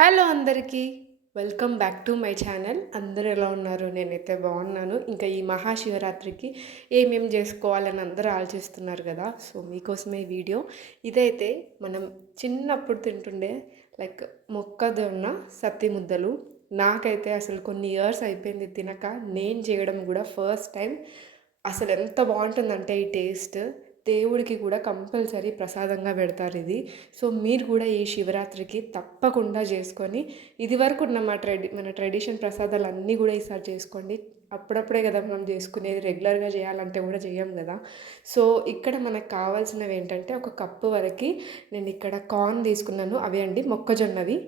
Hello అందరికీ welcome back to my channel. అందరూ ఎలా ఉన్నారు? నేనైతే బాగున్నాను. ఇంకా ఈ మహాశివరాత్రికి ఏమేం చేసుకోవాలని అందరూ ఆలోచిస్తున్నారు కదా సో మీకోసమే ఈ వీడియో. ఇదైతే మనం చిన్నప్పుడు తింటుండే లైక్ మొక్కజొన్న సత్తి ముద్దలు నాకైతే అసలు కొన్ని ఇయర్స్ అయిపోయింది తినక నేను చేయడం కూడా ఫస్ట్ టైం. అసలు ఎంత బాగుంటుందంటే ఈ టేస్ట్. దేవుడికి కూడా కంపల్సరీ ప్రసాదంగా పెడతారు ఇది. సో మీరు కూడా ఈ శివరాత్రికి తప్పకుండా చేసుకొని ఇది వరకు ఉన్న మా ట్రెడి మన ట్రెడిషన్ ప్రసాదాలు అన్నీ కూడా ఈసారి చేసుకోండి. అప్పుడప్పుడే కదా మనం చేసుకునేది రెగ్యులర్గా చేయాలంటే కూడా చేయం కదా. సో ఇక్కడ మనకు కావాల్సినవి ఏంటంటే ఒక కప్పు వరకు నేను ఇక్కడ కార్న్ తీసుకున్నాను. అవి అండి మొక్కజొన్నవి.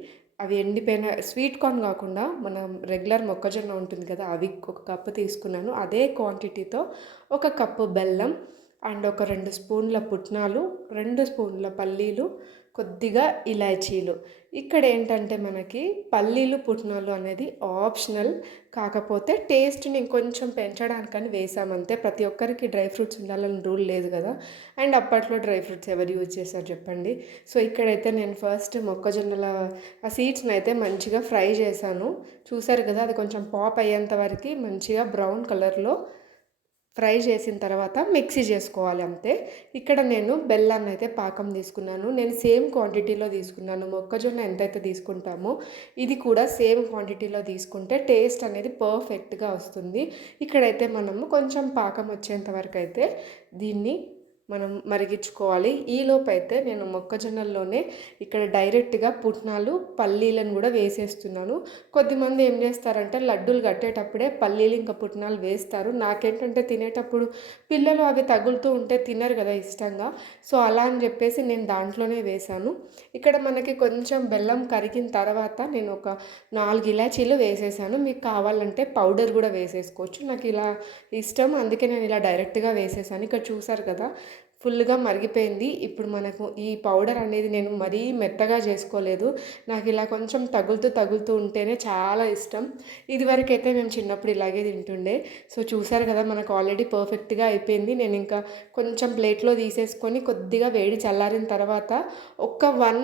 అవి ఎండిపోయిన స్వీట్ కార్న్ కాకుండా మనం రెగ్యులర్ మొక్కజొన్న ఉంటుంది కదా అవి ఒక కప్పు తీసుకున్నాను. అదే క్వాంటిటీతో ఒక కప్పు బెల్లం అండ్ ఒక రెండు స్పూన్ల పుట్నాలు రెండు స్పూన్ల పల్లీలు కొద్దిగా ఇలాచీలు. ఇక్కడ ఏంటంటే మనకి పల్లీలు పుట్నాలు అనేది ఆప్షనల్. కాకపోతే టేస్ట్ని ఇంకొంచెం పెంచడానికని వేసామంతే ప్రతి ఒక్కరికి డ్రై ఫ్రూట్స్ ఉండాలని రూల్ లేదు కదా. అండ్ అప్పట్లో డ్రై ఫ్రూట్స్ ఎవరు యూజ్ చేశారు చెప్పండి? సో ఇక్కడైతే నేను ఫస్ట్ మొక్కజొన్నల ఆ సీడ్స్ని అయితే మంచిగా ఫ్రై చేశాను. చూసారు కదా అది కొంచెం పాప్ అయ్యేంత వరకు మంచిగా బ్రౌన్ కలర్లో ఫ్రై చేసిన తర్వాత మిక్సీ చేసుకోవాలి అంతే. ఇక్కడ నేను బెల్లాన్ని అయితే పాకం తీసుకున్నాను. నేను సేమ్ క్వాంటిటీలో తీసుకున్నాను. మొక్కజొన్న ఎంతైతే తీసుకుంటామో ఇది కూడా సేమ్ క్వాంటిటీలో తీసుకుంటే టేస్ట్ అనేది పర్ఫెక్ట్గా వస్తుంది. ఇక్కడైతే మనము కొంచెం పాకం వచ్చేంత వరకు అయితే దీన్ని మనం మరిగించుకోవాలి. ఈలోపు అయితే నేను మొక్కజొన్నల్లోనే ఇక్కడ డైరెక్ట్గా పుట్నాలు పల్లీలను కూడా వేసేస్తున్నాను. కొద్దిమంది ఏం చేస్తారంటే లడ్డూలు కట్టేటప్పుడే పల్లీలు ఇంకా పుట్నాలు వేస్తారు. నాకేంటంటే తినేటప్పుడు పిల్లలు అవి తగులుతూ ఉంటే తినరు కదా ఇష్టంగా. సో అలా అని చెప్పేసి నేను దాంట్లోనే వేశాను. ఇక్కడ మనకి కొంచెం బెల్లం కరిగిన తర్వాత నేను ఒక నాలుగు ఇలాచీలు వేసేసాను. మీకు కావాలంటే పౌడర్ కూడా వేసేసుకోవచ్చు. నాకు ఇలా ఇష్టం. అందుకే నేను ఇలా డైరెక్ట్గా వేసేసాను. ఇక్కడ చూసారు కదా ఫుల్గా మరిగిపోయింది. ఇప్పుడు మనకు ఈ పౌడర్ అనేది నేను మరీ మెత్తగా చేసుకోలేదు. నాకు ఇలా కొంచెం తగులుతూ తగులుతూ ఉంటేనే చాలా ఇష్టం. ఇదివరకు అయితే మేము చిన్నప్పుడు ఇలాగే తింటుండే. సో చూసారు కదా మనకు ఆల్రెడీ పర్ఫెక్ట్గా అయిపోయింది. నేను ఇంకా కొంచెం ప్లేట్లో తీసేసుకొని కొద్దిగా వేడి చల్లారిన తర్వాత ఒక్క వన్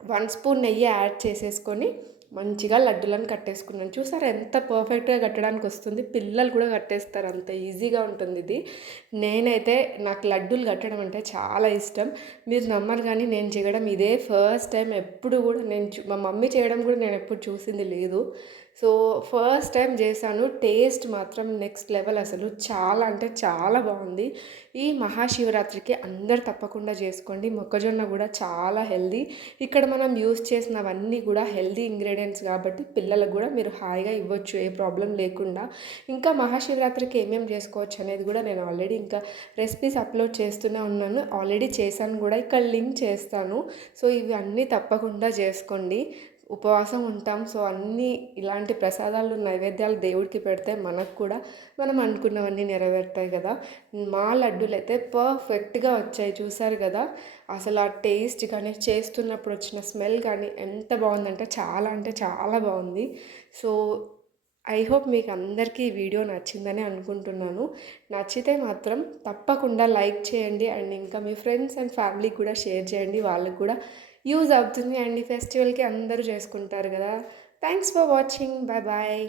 వన్ స్పూన్ నెయ్యి యాడ్ చేసేసుకొని మంచిగా లడ్డులను కట్టేసుకున్నాను. చూసారా ఎంత పర్ఫెక్ట్గా కట్టడానికి వస్తుంది? పిల్లలు కూడా కట్టేస్తారు అంత ఈజీగా ఉంటుంది ఇది. నేనైతే నాకు లడ్డూలు కట్టడం అంటే చాలా ఇష్టం. మీరు నమ్మరు కానీ నేను చేయడం ఇదే ఫస్ట్ టైం ఎప్పుడు కూడా నేను మా మమ్మీ చేయడం కూడా నేను ఎప్పుడు చూసింది లేదు. సో ఫస్ట్ టైం చేశాను. టేస్ట్ మాత్రం నెక్స్ట్ లెవెల్ అసలు. చాలా అంటే చాలా బాగుంది. ఈ మహాశివరాత్రికి అందరు తప్పకుండా చేసుకోండి. మొక్కజొన్న కూడా చాలా హెల్దీ ఇక్కడ మనం యూస్ చేసినవన్నీ కూడా హెల్దీ ఇంగ్రీడియంట్స్ కాబట్టి పిల్లలకు కూడా మీరు హాయిగా ఇవ్వచ్చు ఏ ప్రాబ్లం లేకుండా. ఇంకా మహాశివరాత్రికి ఏమేమి చేసుకోవచ్చు అనేది కూడా నేను ఆల్రెడీ ఇంకా రెసిపీస్ అప్లోడ్ చేస్తూనే ఉన్నాను. ఆల్రెడీ చేశాను కూడా ఇక్కడ లింక్ చేస్తాను. సో ఇవి అన్నీ తప్పకుండా చేసుకోండి. ఉపవాసం ఉంటాం. సో అన్నీ ఇలాంటి ప్రసాదాలు నైవేద్యాలు దేవుడికి పెడితే మనకు కూడా మనం అనుకున్నవన్నీ నెరవేరుతాయి కదా. మా లడ్డూలు అయితే పర్ఫెక్ట్గా వచ్చాయి. చూసారు కదా? అసలు ఆ టేస్ట్ కానీ చేస్తున్నప్పుడు వచ్చిన స్మెల్ కానీ ఎంత బాగుందంటే చాలా అంటే చాలా బాగుంది. సో ఐ హోప్ మీకు అందరికీ ఈ వీడియో నచ్చిందని అనుకుంటున్నాను. నచ్చితే మాత్రం తప్పకుండా లైక్ చేయండి. అండ్ ఇంకా మీ ఫ్రెండ్స్ అండ్ ఫ్యామిలీకి కూడా షేర్ చేయండి. వాళ్ళకి కూడా యూజ్ అవుతుంది అండ్ ఈ ఫెస్టివల్కి అందరూ చేసుకుంటారు కదా. Thanks for watching bye bye